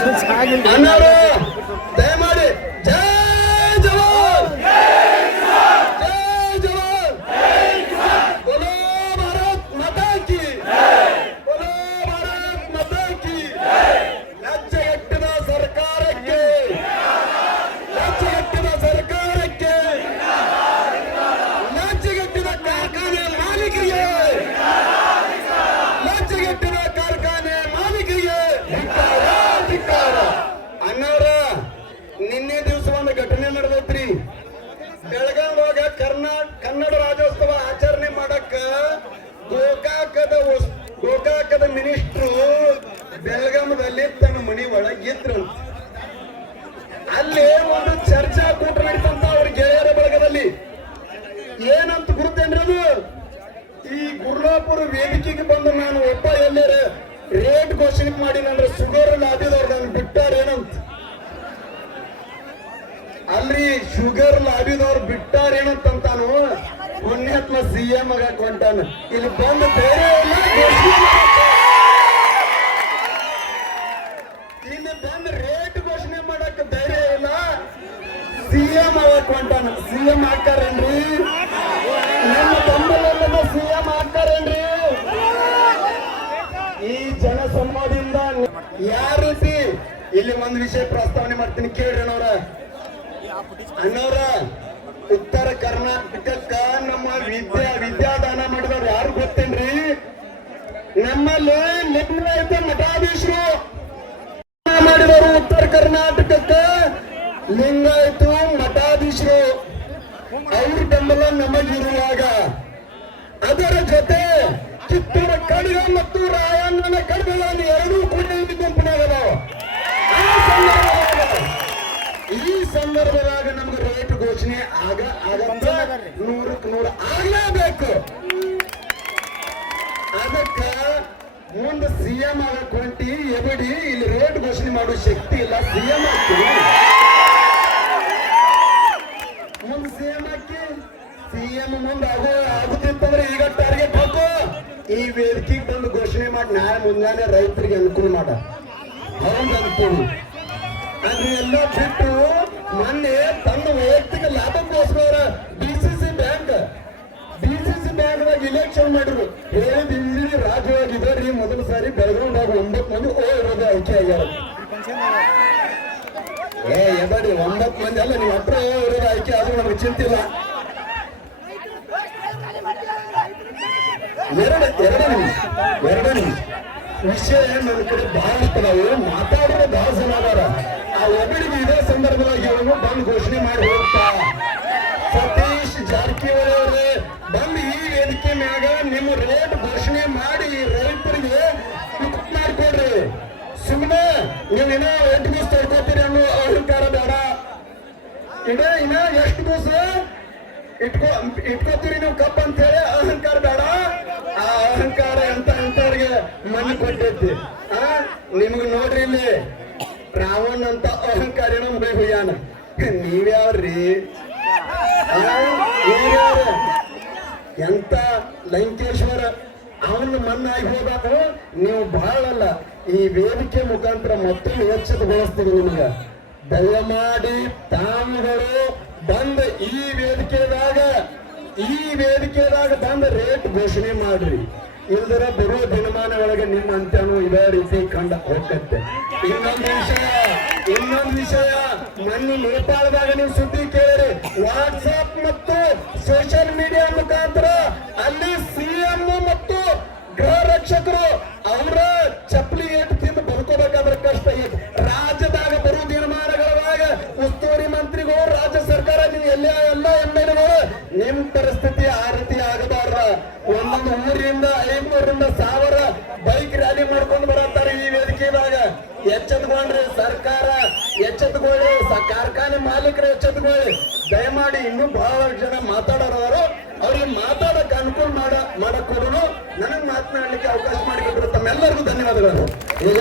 ಅಣ್ಣವರು ದಯಮಾಡಿ ಜೈ ಜವಾನ್ ಜೈ ಜವಾನ್ ಬೋಲೋ ಭಾರತ್ ಮಾತಾ ಕಿ ಬೋಲೋ ಭಾರತ್ ಮಾತಾ ಕಿ ಹೆಜ್ಜೆಗಟ್ಟಿನ ಸರ್ಕಾರಕ್ಕೆ ಹೆಜ್ಜೆಗಟ್ಟಿನ ಸರ್ಕಾರಕ್ಕೆ ಹೆಜ್ಜೆಗಟ್ಟಿನ ಕಾರ್ಖಾನೆ ಮಾಲೀಕರಿಗೆ ಹೆಜ್ಜೆಗಟ್ಟಿನ ಬೆಳಗಾವಾಗ ಕರ್ನಾಟಕ ಕನ್ನಡ ರಾಜ್ಯೋತ್ಸವ ಆಚರಣೆ ಮಾಡಕ್ಕ ಗೋಕಾಕದ ಗೋಕಾಕದ ಮಿನಿಸ್ಟ್ರು ಬೆಳಗಾಮದಲ್ಲಿ ತನ್ನ ಮನಿ ಒಳಗಿದ್ರು ಅಲ್ಲಿ ಒಂದು ಚರ್ಚಾ ಕೂಟ ನಡೀತಂತ ಅವ್ರ ಗೆಳೆಯರ ಬಳಗದಲ್ಲಿ. ಏನಂತ ಗುರುತೇನ್ರಿ ಅದು? ಈ ಗುರುಲಾಪುರ ವೇದಿಕೆಗೆ ಬಂದು ನಾನು ಒಬ್ಬ ಎಲ್ಲರ ರೇಟ್ ಘೋಷಣೆ ಮಾಡಿ ಅಂದ್ರೆ ಶುಗರ್ ಲಾಭಿದವ್ರು ನಾನು ಬಿಟ್ಟಾರೇನಂತ ಅಲ್ರಿ ಶುಗರ್ ಲಾಬಿದವ್ರು ಬಿಟ್ಟಾರೇನಂತಾನು ಪುಣ್ಯಾತ್ಮ ಸಿ ಎಂ ಆಗಕ್ ಹೊಂಟಾನ ಇಲ್ಲಿ ಬಂದು ಬೇರೆ ಇಲ್ಲಿ ಬಂದು ರೇಟ್ ಘೋಷಣೆ ಮಾಡಕ್ ಧೈರ್ಯ ಇಲ್ಲ. ಸಿ ಎಂ ಆಗಕ್ ಹೊಂಟಾನ ಸಿ ಎಂ ಹಾಕ್ತಾರೇನ್ರಿ ನಮ್ಮ ಬೆಂಬಲದ ಸಿ ಎಂ ಹಾಕ್ತಾರೇನ್ರಿ ಈ ಜನ ಸಂವಾದಿಂದ ಯಾವ ರೀತಿ ಇಲ್ಲಿ ಒಂದು ವಿಷಯ ಪ್ರಸ್ತಾವನೆ ಮಾಡ್ತೀನಿ ಕೇಳ್ರಿ ಅಣ್ಣವ್ರ. ಅಣ್ಣವ್ರ, ಉತ್ತರ ಕರ್ನಾಟಕಕ್ಕ ನಮ್ಮ ವಿದ್ಯಾ ವಿದ್ಯಾದಾನ ಮಾಡಿದವ್ರು ಯಾರು ಗೊತ್ತೇನ್ರಿ? ನಮ್ಮಲ್ಲಿ ಲಿಂಗಾಯತ ಮಠಾಧೀಶರು. ಮಾಡಿದವರು ಉತ್ತರ ಕರ್ನಾಟಕಕ್ಕ ಲಿಂಗಾಯತ ಮಠಾಧೀಶರು. ಅವ್ರ ಬೆಂಬಲ ನಮಗಿರುವಾಗ ಅದರ ಜೊತೆ ಚಿತ್ತೂರ ಕಡಿಗ ಮತ್ತು ರಾಯಣ್ಣನ ಕಡಿಗಳನ್ನು ಎರಡೂ ಸಂದರ್ಭದಾಗ ನಮ್ಗೆ ರೇಟ್ ಘೋಷಣೆ ಆಗ ಆಗತ್ತ. ನೂರಕ್ಕೆ ನೂರು ಆಗ್ಲೇಬೇಕು. ಅದಕ್ಕ ಮುಂದೆ ಸಿಎಂ ಆಗಕ್ ಹೊಂಟಿ ಎಬಡಿ ಇಲ್ಲಿ ರೇಟ್ ಘೋಷಣೆ ಮಾಡೋ ಶಕ್ತಿ ಇಲ್ಲ. ಸಿಎಂ ಆಗ್ತೀವಿ ಮುಂದೆ ಸಿಎಂ ಹಾಕಿ ಸಿಎಂ ಮುಂದೆ ಆಗೋ ಆಗುತ್ತಿತ್ತಂದ್ರೆ ಈಗ ಟಾರ್ಗೆಟ್ ಹಾಕು. ಈ ವೇದಿಕೆಗೆ ಬಂದು ಘೋಷಣೆ ಮಾಡಿ ನಾಳೆ ಮುಂಜಾನೆ ರೈತರಿಗೆ ಅನುಕೂಲ ಮಾಡ. ಹೌದು ಅಂತೀವಿ ಅಂದ್ರೆ ಎಲ್ಲ ಬಿಟ್ಟು ಮೊನ್ನೆ ತನ್ನ ವೈಯಕ್ತಿಕ ಲಾಭಕ್ಕೋಸ್ಕರ ಡಿಸಿಸಿ ಬ್ಯಾಂಕ್ ಡಿಸಿಸಿ ಬ್ಯಾಂಕ್ದಾಗ ಇಲೆಕ್ಷನ್ ಮಾಡಿದ್ರು. ಹೇಳಿದ ಇಲ್ಲಿ ರಾಜ್ಯವಾಗಿ ರೀ ಮೊದಲ ಸಾರಿ ಬೆಳಗಾವಿದಾಗ ಒಂಬತ್ತು ಮಂದಿ ಓ ಇರೋದು ಆಯ್ಕೆ ಆಗ್ಯಾರ. ಏ ಎದಡಿ ಒಂಬತ್ತು ಮಂದಿ ಅಲ್ಲ ನೀವು ಹತ್ರ ಓ ಇರೋದು ಆಯ್ಕೆ ಆದ್ರೂ ನಮ್ಗೆ ಚಿಂತಿಲ್ಲ ಎರಡು ಎರಡು ನಿಮಿಷ, ಎರಡು ವಿಷಯ ನನ್ನ ಕಡೆ ಬಹಳಷ್ಟು ಅದಾವು ಮಾತಾಡಿದ್ರೆ ಬಹಳ ಜನ ಅದಾರ. ಆ ಒಬ್ಬರಿಗೆ ಇದೇ ಸಂದರ್ಭದಾಗ ಇವನು ಬಂದು ಘೋಷಣೆ ಮಾಡಿ ಹೋಗ್ತಾ. ಸತೀಶ್ ಜಾರಕಿಹೊಳಿ ಅವರೇ, ಬಂದು ಈ ವೇದಿಕೆ ಮ್ಯಾಗ ನಿಮ್ಮ ರೇಟ್ ಘೋಷಣೆ ಮಾಡಿ ರೈತರಿಗೆ ಮಾಡ್ಕೊಡ್ರಿ ಸುಮ್ಮನೆ ನೀವು ಎಂಟು ದಿವಸ ತಡ್ಕೋತೀರಿ ಅನ್ನೋ ಅಹಂಕಾರ ಬೇಡ. ಇಡ ಇನ್ನ ಎಷ್ಟು ದಿವಸ ಇಟ್ಕೋ ಇಟ್ಕೋತೀರಿ ನೀವು ಕಪ್ ಅಂತ ಹೇಳಿ ಅಹಂಕಾರ ಬೇಡ. ಆ, ನಿಮ್ಗೆ ನೋಡ್ರಿ ಇಲ್ಲಿ. ರಾವಣ ಅಂತ ಅಹಂಕಾರಿನ ಮೈ ಹುಯ್ಯಾನ. ನೀವ್ಯಾವ್ರಿ? ಎಂತ ಲಂಕೇಶ್ವರ, ಅವನ ಮಣ್ಣಾಗಿ ಹೋದಾಗ ನೀವು ಬಹಳಲ್ಲ ಈ ವೇದಿಕೆ ಮುಖಾಂತರ ಮತ್ತೊಮ್ಮೆ ಎಚ್ಚರಗೊಳಿಸ್ತೀವಿ ನಿಮ್ಗೆ. ದಯಮಾಡಿ ತಾವುಗಳು ಬಂದ ಈ ವೇದಿಕೆದಾಗ ಈ ವೇದಿಕೆದಾಗ ಬಂದ ರೇಟ್ ಘೋಷಣೆ ಮಾಡ್ರಿ. ಇಲ್ದರ ಬರುವ ದಿನಮಾನಗಳಿಗೆ ನಿಮ್ಮ ಅಂತ್ಯನು ಇದೇ ರೀತಿ ಕಂಡ ಹೋಗತ್ತೆ. ಇನ್ನೊಂದು ವಿಷಯ ಇನ್ನೊಂದು ವಿಷಯ, ಮೊನ್ನೆ ನೇಪಾಳದಾಗ ನೀವು ಸುದ್ದಿ ಕೇಳಿರಿ. ವಾಟ್ಸ್ಆಪ್ ಮತ್ತು ಸೋಷಿಯಲ್ ಮೀಡಿಯಾ ಮುಖಾಂತರ ಅಲ್ಲಿ ಸಿಎಂ ಮತ್ತು ಗೃಹ ರಕ್ಷಕರು ಅವರ ಚಪ್ಪಲಿ ಏಟು ತಿಂದು ಬದುಕೋಬೇಕಾದ್ರೆ ಕಷ್ಟ ಐತಿ ರಾಜ್ಯದಾಗ ಬರುವ ದಿನಮಾನಗಳವಾಗ ಉಸ್ತುವಾರಿ ಮಂತ್ರಿಗಳು, ರಾಜ್ಯ ಸರ್ಕಾರ, ನೀವು ಎಲ್ಲ ಎಲ್ಲ ಎಮ್ಮೆಲ್ಗಳು ನಿಮ್ ಪರಿಸ್ಥಿತಿ ಆ ರೀತಿ ಐನೂರಿಂದ ಸಾವಿರ ಬೈಕ್ ರ್ಯಾಲಿ ಮಾಡ್ಕೊಂಡು ಬರತ್ತಾರೆ ಈ ವೇದಿಕೆದಾಗ. ಎಚ್ಚೆತ್ಕೊಂಡ್ರಿ ಸರ್ಕಾರ, ಎಚ್ಚೆತ್ಕೊಳ್ಳಿ ಕಾರ್ಖಾನೆ ಮಾಲೀಕರು ಎಚ್ಚೆತ್ಕೊಳ್ಳಿ. ದಯಮಾಡಿ ಇನ್ನೂ ಬಹಳ ಜನ ಮಾತಾಡೋರವರು ಅವ್ರಿಗೆ ಮಾತಾಡಕ್ ಅನುಕೂಲ ಮಾಡ, ಮಾಡಕ್ ನನಗ್ ಮಾತನಾಡ್ಲಿಕ್ಕೆ ಅವಕಾಶ ಮಾಡಿಕೊಟ್ಟರು ತಮ್ಮೆಲ್ಲರಿಗೂ ಧನ್ಯವಾದಗಳು. ಈಗ